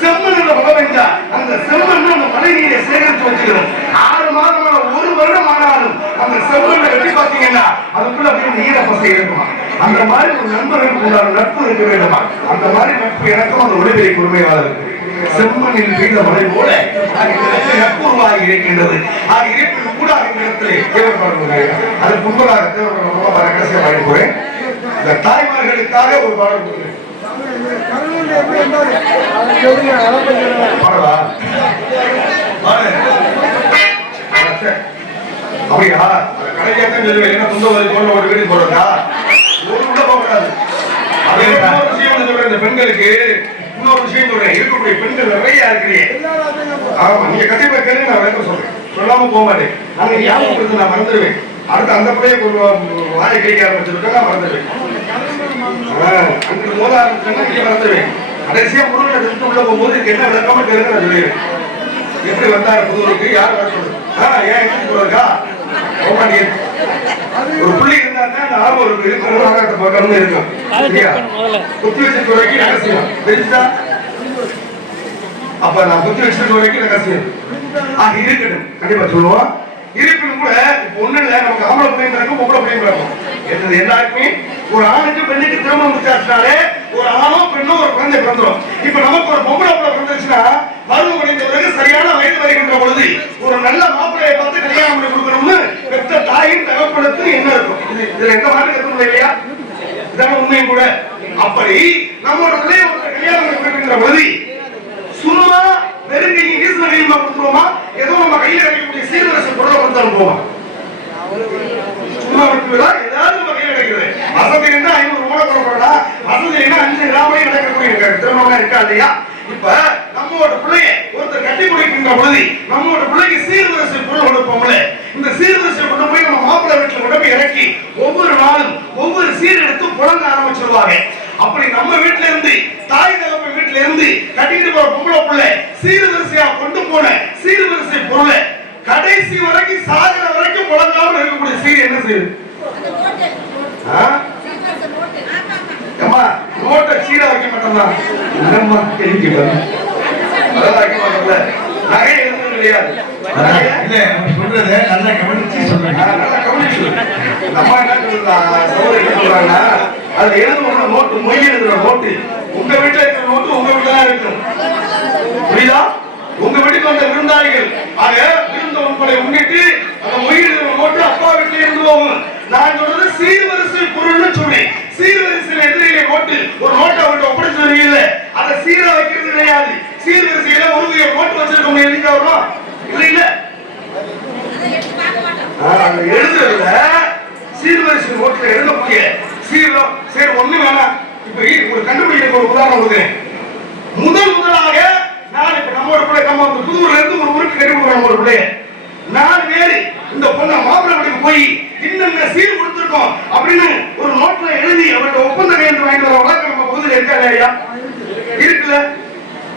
செம்மண்ணில் மழை பெய்ஞ்சா அந்த செம்மண் அந்த மழை நீரை சேகரித்து வச்சுக்கணும். 6 மாதமான 1 வருடம் ஆனாலும் அந்த செம்மண்ணை வெட்டி பார்த்தீங்கன்னா அதுக்குள்ள அப்படியே நீரப்பசை இருக்குமா? அந்த மாதிரி ஒரு நண்பர்களுக்கு உண்டான நட்பு இருக்க வேண்டுமா? அந்த மாதிரி நட்பு எனக்கும் அந்த ஒளிபெரிய பொறுமையாக இருக்கு. செம்மண்ணில் பெய்த மழை போல நட்பு உருவாகி இருக்கின்றது. ஆக இருப்பினும் கூட அந்த இடத்திலே தேவைப்படுவாங்க. அது முன்பதாக தேவைப்படுற கடைசியாக வாங்கி போறேன். இந்த தாய்மார்களுக்காக ஒரு பாடல் கொடுக்கிறேன். அப்படியா? கடைசியாக சொல்லுவேன். என்ன சொந்த ஒரு வீடு போடுறதா? ஒரு உள்ள போகக்கூடாது. அதே விஷயம் சொல்றேன். இந்த பெண்களுக்கு இன்னொரு விஷயம் சொல்றேன். இருக்கக்கூடிய பெண்கள் நிறைய இருக்கிறீங்க. ஆமா, நீங்க கண்டிப்பா கேள்வி நான் வேற சொல்றேன். சொல்லாம போக மாட்டேன். ஆனா ஞாபகப்படுத்த நான் மறந்துடுவேன். அடுத்து அந்த பிள்ளைய வாயை கிடைக்க ஆரம்பிச்சிருக்கா நான் மறந்துடுவேன். அங்க மோத ஆரம்பிச்சேன்னா நீங்க மறந்துடுவேன். கடைசியா முருகனை திருட்டு உள்ள போகும்போது என்ன விளக்காம கேளுங்க நான் சொல்லிடுவேன். எப்படி வந்தாரு புதூருக்கு? யார் வர சொல்லுங்க. ஏன் எப்படி சொல்றா? ஒரு புள்ளி இருந்தா அந்த ஆர்வம் இருக்கு. மருமகாட்ட பக்கம்னு இருக்கும். குத்தி வச்சிருக்க வரைக்கும் ரகசியம் தெரிஞ்சா? அப்ப நான் குத்தி வச்சிருக்க வரைக்கும் ரகசியம் இருக்கட்டும். கண்டிப்பா சொல்லுவோம். இருப்பினும் கூட இப்ப ஒண்ணு இல்ல, நமக்கு ஆம்பளை பிள்ளைங்க இருக்கும், பொம்பளை பிள்ளைங்க இருக்கும். எல்லாருக்குமே ஒரு ஆணுக்கு பெண்ணுக்கு திருமணம் முடிச்சாச்சுனாலே ஒரு ஆணோ பெண்ணோ ஒரு குழந்தை பிறந்துடும். இப்ப நமக்கு ஒரு பொம்பளை பிள்ளை பிறந்துச்சுன்னா பருவம் அடைந்த பிறகு சரியான வயது வருகின்ற பொழுது ஒரு நல்ல மாப்பிள்ளையை பார்த்து கல்யாணம் பண்ணி கொடுக்கணும்னு பெற்ற தாயின் தகப்பனுக்கு என்ன இருக்கும்? இதுல எந்த மாதிரி இருக்கும் இல்லையா? இதான உண்மையும் கூட. அப்படி நம்மளோட பிள்ளைய ஒரு கல்யாணம் பண்ணி கொடுக்கின்ற பொழுது சும்மா வெறுங்கையும் வீசுன கையுமா கொடுத்துருவோமா? ஏதோ நம்ம கையில கிடைக்கக்கூடிய சீர்வரிசை பொருளை கொடுத்தாலும் போவோம். சும்மா விட்டுவிடா ஏதாவது நம்ம கையில கிடைக்கிறது. வசதி இருந்தா 500 ரூபாய் கொடுக்கறா, வசதி இல்லைன்னா 5 கிராமே நடக்கக்கூடிய திருமணம் இருக்கா இல்லையா? இப்ப நம்மோட பிள்ளைய ஒருத்தர் கட்டி முடிக்கின்ற பொழுது நம்மோட பிள்ளைக்கு சீர்வரிசை பொருள் கொடுப்போம்ல, இந்த சீர்வரிசை கொண்டு போய் நம்ம மாப்பிள்ளை வீட்டுல கொண்டு போய் இறக்கி ஒவ்வொரு நாளும் ஒவ்வொரு சீர் எடுத்து புழங்க ஆரம்பிச்சிருவாங்க. அப்படி நம்ம வீட்டுல இருந்து தாய் தகப்பன் வீட்டுல இருந்து கட்டிட்டு போற பொம்பளை பிள்ளை சீர்வரிசையா கொண்டு போன சீர்வரிசை பொருளை கடைசி வரைக்கும் சாகர வரைக்கும் புழங்காமல் இருக்கக்கூடிய சீர் என்ன செய்யுது? நோட்டை சீர வைக்க மாட்டோம்னா என்னம்மா தெரிஞ்சுக்கணும் அதெல்லாம் வைக்க மாட்டோம்ல நகை எழுதுறது கிடையாது இல்ல அவங்க சொல்றத நல்லா கவனிச்சு சொல்றேன். நல்லா கவனிச்சு அம்மா என்ன சொல்றா சோதரி என்ன சொல்றாங்கன்னா அதுல எழுதுற நோட்டு மொய் எழுதுற நோட்டு உங்க வீட்டுல இருக்கிற நோட்டு உங்க வீட்டுல தான் இருக்கும் புரியுதா உங்க வீட்டுக்கு வந்த விருந்தாளிகள் ஆக விருந்த உட்பட முன்னிட்டு அந்த மொய் எழுதுற நோட்டு அப்பா வீட்டுல இருந்து போகும் நான் சொல்றது சீர்வரிசை பொருள்னு சொன்னேன் சீர்வரிசையில எதிரிலே நோட்டு ஒரு நோட்டை அவர்கிட்ட ஒப்படைச்சு வரீங்கல்ல அதை சீரா வைக்கிறது கிடையாது சீர்வரிசையில ஒரு நோட்டு வச்சிருக்கவங்க எழுதிட்டு வரணும் இல்ல இல்ல எழுதுறதுல சீர்வரிசை நோட்டுல எழுதக்கூடிய சீரம் சரி ஒண்ணு வேணாம் இப்ப ஒரு கண்டுபிடிக்க ஒரு உதாரணம் கொடுக்குறேன் முதலாக நான் இப்ப நம்ம ஒரு பிள்ளை நம்ம புதூர்ல இருந்து ஒரு ஊருக்கு கட்டி கொடுக்குறோம் ஒரு பிள்ளைய 4 பேரு இந்த பொண்ணை மாப்பிள்ளை வீட்டுக்கு போய் இன்னும் சீர் கொடுத்துருக்கோம் அப்படின்னு ஒரு நோட்ல எழுதி அவருடைய ஒப்பந்த கையெழுத்து வாங்கிட்டு வர வழக்கம் நம்ம பகுதியில் இருக்கா இல்லையா இருக்குல்ல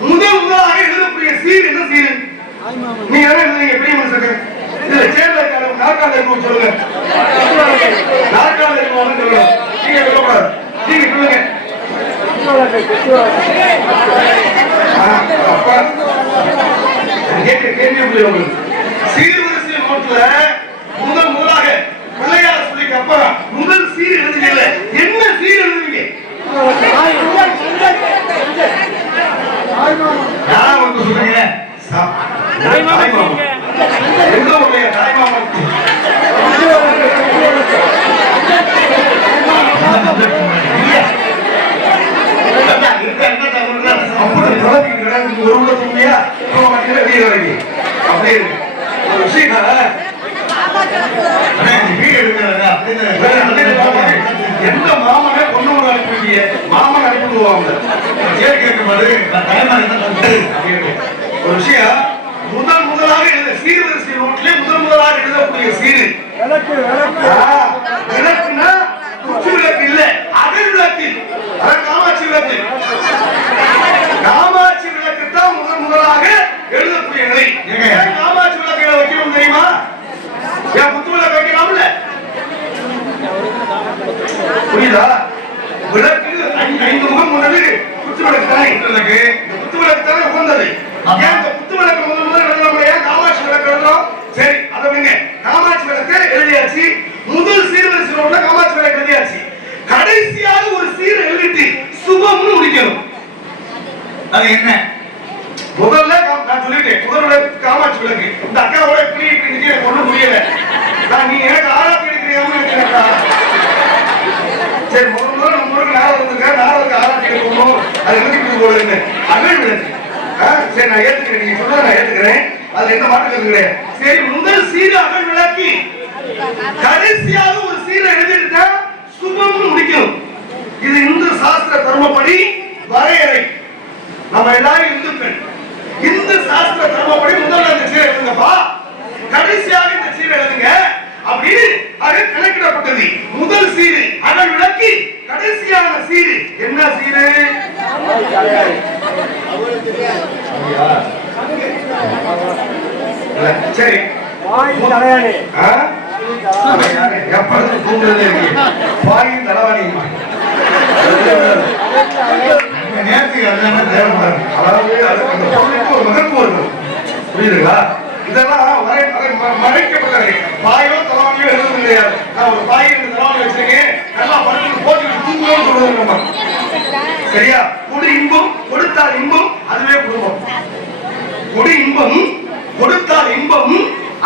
முதலாக எழுதக்கூடிய சீர் என்ன சீர் நீங்க என்ன எழுதுறீங்க பெரிய மனுஷனுக்கு இதுல சேர்ல இருக்காரு நாற்கால இருக்கணும் சொல்லுங்க நாற்கால இருக்கணும் சொல்லுங்க நீங்க சொல்லக்கூடாது நீங்க சொல்லுங்க அப்பா கேட்க கேள்வி உங்களுக்கு சீர்வரிசை நோட்ல முதலாக பிள்ளையார் சொல்லிக்கு அப்புறம் முதல் சீர் எழுதுங்கல்ல என்ன சீர் எழுதுவீங்க நான் வந்து சொல்றீங்க எந்த உடைய தாய்மாமன் அப்படி குழப்பிட்டு ஒரு உள்ள தூங்கியா அப்படியே இருக்கு ஒரு விஷயம் எந்த மாமனே பொண்ணு அனுப்பிங்க மாமன் அனுப்பிடுவாங்க ஒரு விஷயம் முதலாக எழுத சீர்வரிசை நோட்டிலே முதலாக எழுதக்கூடிய சீரு விளக்குன்னா குச்சி விளக்கு இல்ல அகல் விளக்கு அதான் காமாட்சி விளக்கு காமாட்சி விளக்கு தான் முதலாக எழுதக்கூடிய நிலை காமாட்சி விளக்கு வைக்கணும் தெரியுமா ஏன் குத்து விளக்கு வைக்கலாம்ல புரியுதா விளக்கு 5 முகம் முதல் குத்து விளக்கு தானே விளக்கு குத்து விளக்கு தானே உகந்தது ஏன் இந்த குத்து விளக்கு முதல் எழுதணும் ஏன் காமாட்சி விளக்கு எழுதுறோம் சரி அதை விடுங்க காமாட்சி விளக்கு எழுதியாச்சு முதல் சீர்வரிசை நோட்ல காமாட்சி விளக்கு எழுதியாச்சு கடைசியாக ஒரு சீர் எழுதிட்டு சுபம்னு முடிக்கணும் அது என்ன முதல்ல நான் சொல்லிட்டேன் முதல்ல காமாட்சி விளக்கு இந்த அக்காவோட இப்படி இப்படி எனக்கு ஒண்ணும் புரியல நான் நீ எனக்கு ஆராய்ச்சி எடுக்கிறியாம நினைக்கிறேன்டா சரி முதல்ல நம்ம முருகன் நாளை வந்துருக்க நாளைக்கு ஆராய்ச்சி எடுக்கணும் அது எழுதிட்டு போடுதுன்னு அகல் விளக்கு சரி நான் ஏத்துக்கிறேன் நீங்க சொல்றத நான் ஏத்துக்கிறேன் அதுல என்ன மாற்றம் இருக்கிறேன் சரி முதல் சீர் அகல் விளக்கி கடைசியாக ஒரு சீரை எழுதிட்டா சுபம்னு முடிக்கணும் இது இந்து சாஸ்திர தர்மப்படி வரையறை நம்ம எல்லாரும் இந்துக்கள் இந்து சாஸ்திர தர்மப்படி முதல்ல இந்த சீரை எழுதுங்கப்பா கடைசியாக இந்த சீரை எழுதுங்க அப்படின்னு அது கணக்கிடப்பட்டது முதல் சீரு அகல் விளக்கி கடைசியான சீரு என்ன சீரு சரி எப்பொழுது தூங்குறதே பாயின் தலைவாணி அதாவது ஒரு மகத்துவம் இருக்கும் புரியுதுங்களா இதெல்லாம் மறைக்கப்பட்டது பாயோ தலைவாணியோ எதுவும் கிடையாது நான் ஒரு பாய் தலைவாணி வச்சிருக்கேன் நல்லா படுத்து போட்டு தூங்கணும்னு சொல்றது நம்ம சரியா கொடு இன்பம் கொடுத்தால் இன்பம் அதுவே குடும்பம் கொடு இன்பம் கொடுத்தால் இன்பம்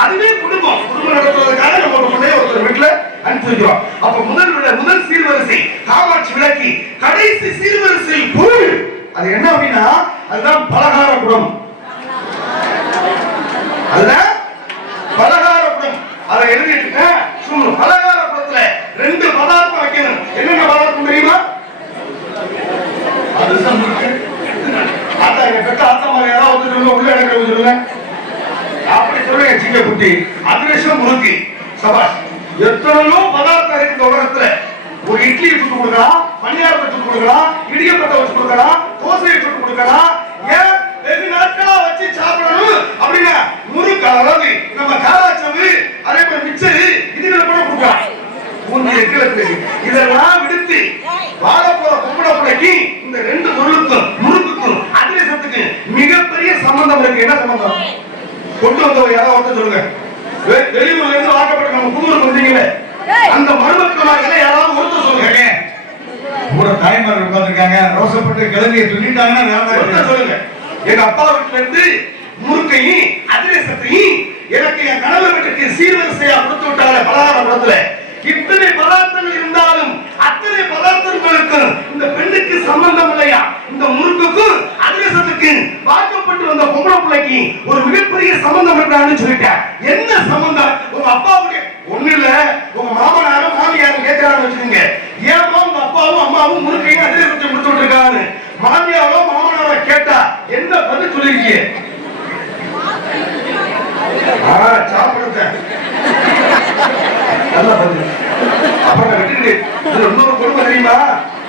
அதுவே குடும்பம் குடும்பம் நடத்துவதற்காக நம்ம ஒரு பிள்ளைய ஒருத்தர் வீட்டுல அனுப்பி வைக்கிறோம் அப்ப முதல் சீர்வரிசை காமாட்சி விளக்கி கடைசி சீர்வரிசை பொருள் அது என்ன அப்படின்னா அதுதான் பலகார குடம் அதுதான் பலகார குடம் அதை எழுதிட்டு பலகார குடத்துல 2 பதார்த்தம் வைக்கணும் என்னென்ன பதார்த்தம் தெரியுமா அதுதான் அதான் பெற்ற ஆத்தமாக ஏதாவது சொல்லுங்க உள்ள எனக்கு சொல்லுங்க அப்படி சொல்லுங்க சிங்க குட்டி அதிரசம் முறுக்கு சபாஷ் எத்தனையோ பதார்த்தம் இருக்கு இந்த உலகத்துல ஒரு இட்லி சுட்டு கொடுக்கலாம் பணியாரத்தை சுட்டு கொடுக்கலாம் இடியப்பத்தை வச்சு கொடுக்கலாம் தோசையை சுட்டு கொடுக்கலாம் ஏன் வெகு நாட்களா வச்சு சாப்பிடணும் அப்படின்னா முறுக்கு அதாவது நம்ம காராச்சவு அதே மாதிரி மிச்சரு இதுகளை கூட கொடுக்கலாம் பூந்திய கிழக்கு இதெல்லாம் விடுத்து வாழ போற பொம்பளை பிள்ளைக்கு இந்த 2 பொருளுக்கும் முறுக்கு உங்களுக்கு என்ன சம்பந்தம்? கொண்டு வந்தவங்க யாராவது ஒருத்தர் சொல்லுங்க. வெளியூர்ல இருந்து வாக்கப்பட்ட நம்ம புதூருக்கு வந்தீங்களே, அந்த மருமக்கள் யாராவது ஒருத்தர் சொல்லுங்க. கூட தாய்மார்கள் உட்கார்ந்துருக்காங்க, ரோசப்பட்டு கிளம்பிய சொல்லிட்டாங்கன்னா சொல்லுங்க. எங்க அப்பா வீட்டுல இருந்து முறுக்கையும் அதிரசத்தையும் எனக்கு என் கணவர் வீட்டுக்கு சீர்வரிசையா கொடுத்து விட்டாங்க. பலகார படத்துல இத்தனை பதார்த்தங்கள் இருந்தாலும் அத்தனை பதார்த்தங்களுக்கு இந்த பெண்ணுக்கு சம்பந்தம் இல்லையா? இந்த முறுக்குக்கும் அதிரசத்துக்கு வாக்கப்பட்டு வந்த பொம்பளை பிள்ளைக்கு ஒரு மிகப்பெரிய சம்பந்தம் இருக்கான்னு சொல்லிட்டேன். என்ன சம்பந்தம்? உங்க அப்பாவுடைய ஒண்ணு இல்ல, உங்க மாமனாரும் மாமியாரும் கேட்கிறான்னு வச்சுக்கோங்க. ஏமா உங்க அப்பாவும் அம்மாவும் முறுக்கையும் அதிரசத்தையும் கொடுத்து விட்டுருக்காங்க. மாமியாரோ மாமனாரோ கேட்டா என்ன பதில் சொல்லிருக்கீங்க? சாப்பிடுங்க நல்லா பதில். அப்புறம் விட்டுக்கிட்டு இன்னொரு குடும்பம் தெரியுமா?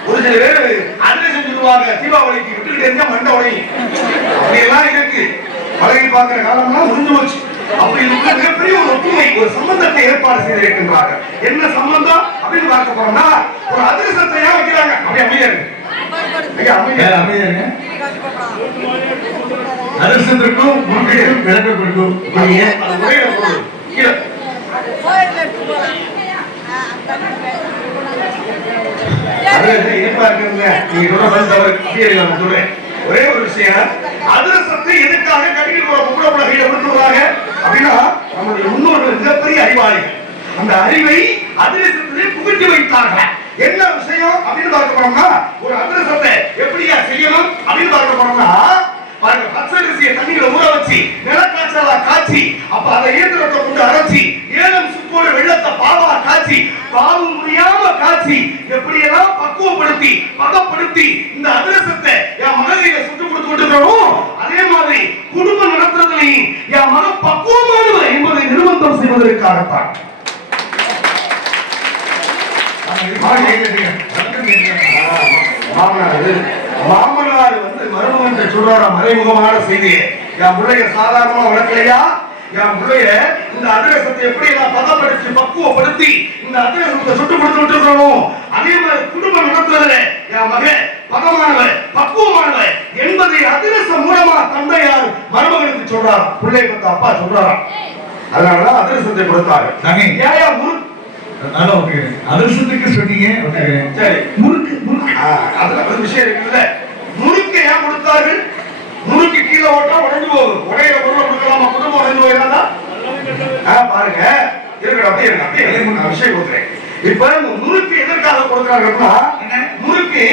ஒரு சில பேர் அதிரசம் சொல்லுவாங்க, தீபாவளிக்கு விட்டுக்கிட்டு இருந்தா மண்டை உடையும். அப்படியெல்லாம் இருக்கு. பழகி பார்க்கிற காலம்லாம் முடிஞ்சு போச்சு. அப்படி மிகப்பெரிய ஒரு ஒற்றுமை, ஒரு சம்பந்தத்தை ஏற்பாடு செய்திருக்கின்றார்கள். என்ன சம்பந்தம் அப்படின்னு பார்க்க போறோம்னா, ஒரு அதிரசத்தை ஏன் வைக்கிறாங்க? அப்படி அமைதியா இருக்கு. அதிரசத்திற்கும் முறுக்கையும் விளக்க கொடுக்கும். ஒரே ஒரு விஷயம், அதிரசத்தை எதுக்காக கட்டிட்டு போற பொம்பளை பிள்ளைகளை கொடுத்துறாங்க அப்படின்னா, நம்முடைய முன்னோர்கள் மிகப்பெரிய அறிவாளிகள். அந்த அறிவை அதிரசத்திலே புகுட்டி வைத்தார்கள். என்ன விஷயம் அப்படின்னு பார்க்க போனோம்னா, ஒரு அதிரசத்தை எப்படியா செய்யணும் அப்படின்னு பார்க்க போனோம்னா, பச்சரிசியை தண்ணியில ஊற வச்சு நிலக்காய்ச்சலா காய்ச்சி, அப்ப அதை இயந்திரத்தை கொண்டு அரைச்சி, ஏலம் சுக்கோட வெள்ளத்தை பாவா காய்ச்சி, பாவு முடியாம காய்ச்சி, எப்படியெல்லாம் பக்குவப்படுத்தி பதப்படுத்தி இந்த அதிரசத்தை என் மகளிர சுட்டு கொடுத்து விட்டுக்கிறோம். அதே மாதிரி குடும்பம் நடத்துறதுலையும் என் மக பக்குவமானவர் என்பதை நிறுவனம் செய்வதற்காகத்தான். மாமனார் வந்து மருமகன் சொல்றார மறைமுகமான செய்தி. என் பிள்ளைய சாதாரணமா வளர்க்கலையா? என் பிள்ளைய இந்த அதிரசத்தை எப்படி எல்லாம் பதப்படுத்தி பக்குவப்படுத்தி இந்த அதிரசத்தை சுட்டு கொடுத்து விட்டுருக்கணும். அதே மாதிரி குடும்பம் நடத்துறதுல என் மகன் பதமானவர் பக்குவமானவர் என்பதை அதிரசம் மூலமா தந்தையார் மருமகனுக்கு சொல்றாரு. பிள்ளை பத்த அப்பா சொல்றாரா? அதனாலதான் அதிரசத்தை கொடுத்தாரு. அதிரசத்துக்கு சொன்னீங்க. சரி, முறுக்கு முறுக்கு அதுல ஒரு விஷயம் இருக்குல்ல. முறுக்கு ஏன் கொடுத்தார்கள்? முறுக்கு கீழே ஓட்டா உடைஞ்சு போகும். உடையிற பொருளை கொடுக்கலாமா? குடும்பம் உடைஞ்சு போயிடாதா? பாருங்க, இருக்கட்டும், அப்படியே இருக்கு. அப்படியே நான் விஷயம் கொடுக்குறேன். இப்ப இந்த முறுக்கு எதற்காக கொடுக்குறாங்கன்னா, முறுக்கு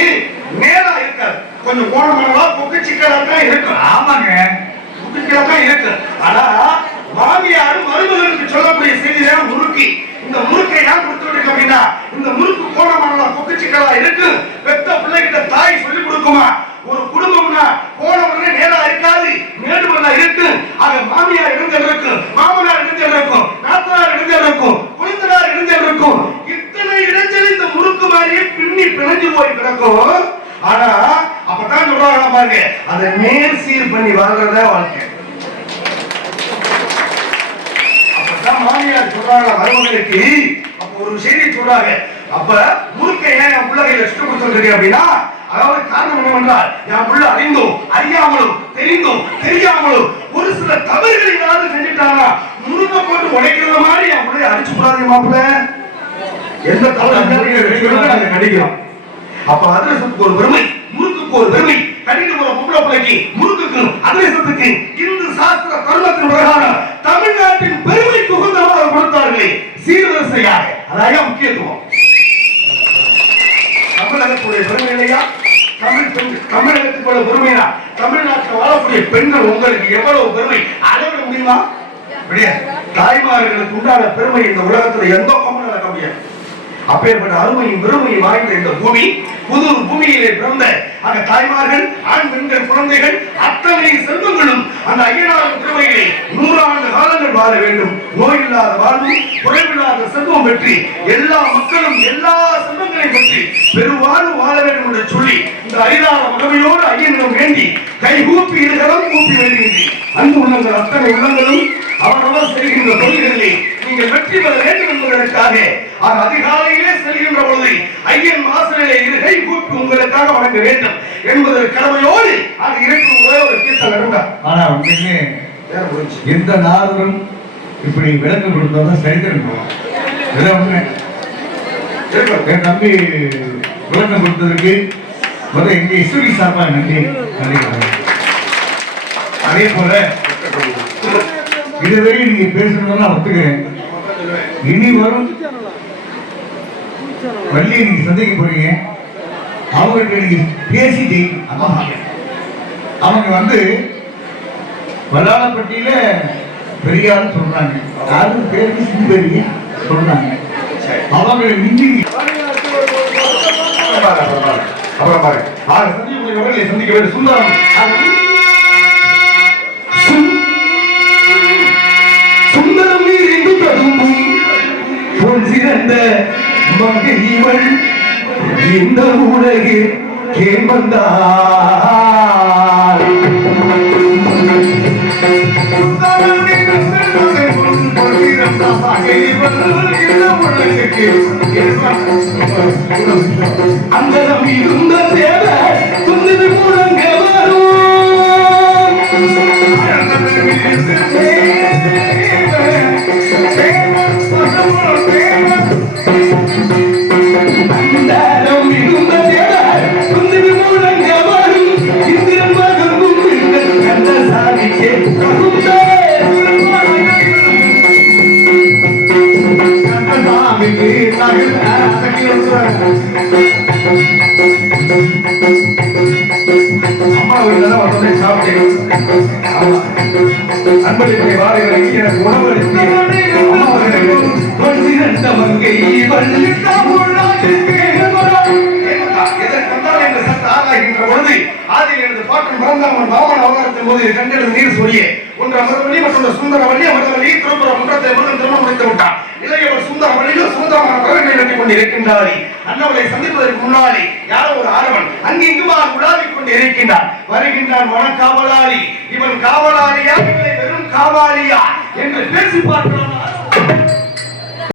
நேரா இருக்காது, கொஞ்சம் கோணமானதா கொக்கு சிக்கலா தான் இருக்கும். ஆமாங்க, கொக்கு சிக்கலா தான் இருக்கு. ஆனா மாமியாரும் மருமகனுக்கு சொல்லக்கூடிய செய்திதான் முறுக்கு. இந்த முறுக்கை ஏன் கொடுத்து அப்படின்னா, இந்த முறுக்கு கோணமானதா கொக்கு சிக்கலா இருக்கு. பெத்த பிள்ளைகிட்ட தாய் சொல்லி கொடுக்குமா, ஒரு குடும்பம்னா போன உடனே நேரா இருக்காது, மேடுமல்லா இருக்கு. ஆக மாமியார் இடைஞ்சல் இருக்கு, மாமனார் இடைஞ்சல் இருக்கும், நாத்தனார் இடைஞ்சல் இருக்கும், குழந்தையார் இடைஞ்சல் இருக்கும். இத்தனை இடைஞ்சல் இந்த முறுக்கு மாதிரியே பின்னி பிணைஞ்சு போய் கிடக்கும். ஆனா அப்பதான் சொல்றாங்க பாருங்க, அதை நேர் சீர் பண்ணி வாழ்றதா வாழ்க்கை. அப்பதான் மாமியார் சொல்றாங்க மருமகளுக்கு. அப்ப ஒரு செய்தி சொல்றாங்க, அப்ப முறுக்கை ஏன் என் பிள்ளைகளை வச்சுட்டு கொடுத்துருக்கீங்க அப்படின்னா, அதாவது காரணம் என்னவென்றால், என் பிள்ளை அறிந்தும் அறியாமலும் தெரிந்தும் தெரியாமலும் ஒரு சில தவறுகளை ஏதாவது செஞ்சுட்டாங்க, முறுக்க போட்டு உடைக்கிற மாதிரி என் பிள்ளைய அடிச்சு கூடாது. மாப்பிள்ள எந்த தவறு நடிக்கிறோம். அப்ப அதிரசத்துக்கு ஒரு பெருமை, முறுக்குக்கு ஒரு பெருமை. கட்டிட்டு போற பொம்பளை பிள்ளைக்கு முறுக்குக்கு அதிரசத்துக்கு இந்து சாஸ்திர தர்மத்தின் பிரகாரம் தமிழ்நாட்டின் பெருமை புகுந்தவாறு கொடுத்தார்களே சீர்வரிசையாக. அதாக முக்கியத்துவம். தமிழகத்துடைய பெருமை இல்லையா? தமிழகத்துக்குள்ள பெருமையா? தமிழ்நாட்டில் வாழக்கூடிய பெண்கள் உங்களுக்கு எவ்வளவு பெருமை அளவிட முடியுமா? தாய்மார்களுக்கு உண்டான பெருமை இந்த உலகத்துல எந்த பக்கம் நடக்க முடியாது. அப்பேற்பட்ட அருமையும் பெருமையும் வாய்ந்த இந்த பூமி, புது பூமியிலே பிறந்த அந்த தாய்மார்கள், ஆண் பெண்கள், குழந்தைகள் அத்தனை செல்வங்களும் அந்த ஐயனாரின் திருமையிலே 100 ஆண்டு காலங்கள் வாழ வேண்டும். நோயில்லாத வாழ்வும் குறைவில்லாத செல்வம் பெற்று எல்லா மக்களும் எல்லா செல்வங்களையும் பெற்று பெருவாழ்வு வாழ வேண்டும் என்று சொல்லி இந்த அரிதான மகமையோடு ஐயனிடம் வேண்டி கைகூப்பி இருகரம் கூப்பி வேண்டுகின்றேன். அன்பு உள்ளங்கள் அத்தனை உள்ளங்களும் அவரவர் செய்கின்ற தொழில்களிலே நீங்கள் வெற்றி பெற வேண்டும் என்பதற்காக அதிகாலையிலே செல்கின்ற பொழுது ஐயன் வாசலிலே இருகை கூப்பி உங்களுக்காக வணங்க வேண்டும் என்பதற்கு கடமையோடு அது இருக்கும் ஒரே ஒரு ஆனா உண்மையிலே நேரம் போயிடுச்சு. எந்த நாதரும் இப்படி விளக்கம் கொடுத்ததான் சரித்திரம் போகும். இதான் உண்மை. என் தம்பி விளக்கம் கொடுத்ததற்கு முதல்ல எங்க இஸ்வரி சார்பா நன்றி. அதே போல இதுவரை நீங்க பேசுறதெல்லாம் ஒத்துக்கிறேன். இனி வரும் வள்ளியை நீங்க சந்திக்க போறீங்க. அவங்கள்ட்ட நீங்க பேசி ஜெயிக்கணும். அவங்க வந்து வல்லாளப்பட்டியில பெரியார் சொல்றாங்க, யாரும் பேருக்கு சிந்தரிய சொல்றாங்க. அவங்களை மிஞ்சி அப்புறம் பாரு சந்திக்க வேண்டும் சுந்தரம் சுந்தரம் நீரிந்து ததும்பும் பொன் சிறந்த மகிழ்வள் இந்த உலகு கேமந்தார் அந்தரம் இருந்த தேவை துணிவு முழங்க அந்தரம் இருந்த தேவை துணிவு முழங்க வரும் இந்திரன் மகனும் கந்த சாதிக்கே அம்மா வீட்டுல வந்தோடனே சாப்பிட்டேன். அன்பளிப்பை வாரிகளை எனக்கு உணவு சுந்தரவள்ளி அவர்களை திருப்புறம் முன்றத்தை முருகன் திருமணம் முடித்து விட்டார். இளையவர் சுந்தரவள்ளியில் சுந்தரமான குரல்களை நடத்திக் கொண்டு இருக்கின்றார். அண்ணவளை சந்திப்பதற்கு முன்னாலே யாரோ ஒரு ஆரவன் அங்கிங்குமா உலாவிக் கொண்டு இருக்கின்றார். வருகின்றான் மனக்காவலாளி. இவன் காவலாளியா இல்லை வெறும் காவாலியா என்று பேசி பார்க்கிறான்.